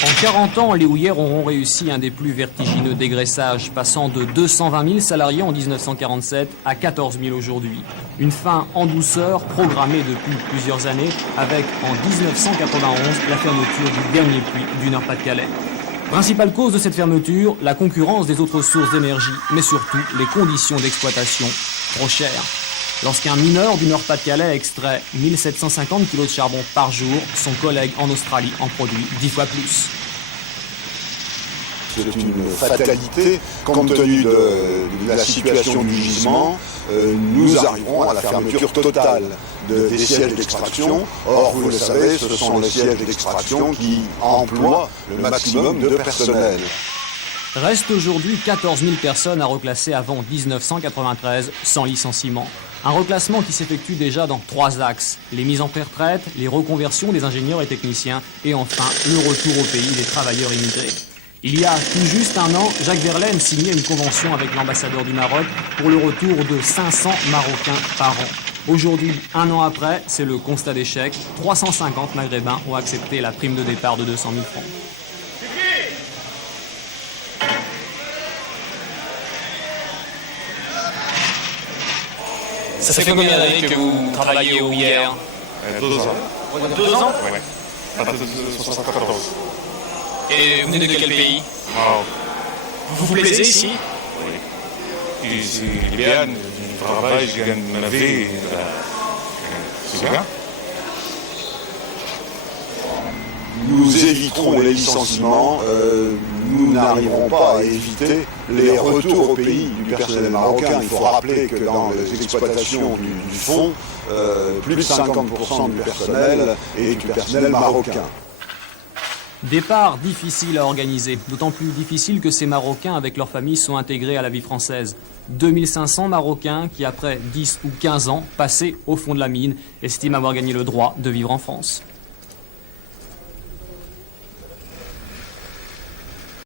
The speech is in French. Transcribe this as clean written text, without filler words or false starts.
En 40 ans, les houillères auront réussi un des plus vertigineux dégraissages, passant de 220 000 salariés en 1947 à 14 000 aujourd'hui. Une fin en douceur programmée depuis plusieurs années, avec en 1991 la fermeture du dernier puits du Nord-Pas-de-Calais. Principale cause de cette fermeture, la concurrence des autres sources d'énergie, mais surtout les conditions d'exploitation trop chères. Lorsqu'un mineur du Nord-Pas-de-Calais extrait 1750 kg de charbon par jour, son collègue en Australie en produit 10 fois plus. C'est une fatalité, compte tenu de la situation du gisement, nous arriverons à la fermeture totale des sièges d'extraction. Or, vous le savez, ce sont les sièges d'extraction qui emploient le maximum de personnel. Restent aujourd'hui 14 000 personnes à reclasser avant 1993 sans licenciement. Un reclassement qui s'effectue déjà dans 3 axes. Les mises en retraite, les reconversions des ingénieurs et techniciens et enfin le retour au pays des travailleurs immigrés. Il y a tout juste un an, Jacques Verlaine signait une convention avec l'ambassadeur du Maroc pour le retour de 500 Marocains par an. Aujourd'hui, un an après, c'est le constat d'échec. 350 Maghrébins ont accepté la prime de départ de 200 000 francs. Ça fait combien d'années que vous travaillez aux houillères? 2 ans. 2 ans? Oui. À partir de 1974. Et vous venez de quel pays? Maroc. Vous vous plaisez ici? Oui. Ici, c'est bien, je travaille, je gagne ma vie. C'est bien. Nous éviterons les licenciements, nous n'arriverons pas à éviter les retours au pays du personnel marocain. Il faut rappeler que dans les exploitations du fonds, plus de 50% du personnel est du personnel marocain. Départ difficile à organiser, d'autant plus difficile que ces Marocains avec leurs familles sont intégrés à la vie française. 2500 Marocains qui, après 10 ou 15 ans passés au fond de la mine, estiment avoir gagné le droit de vivre en France.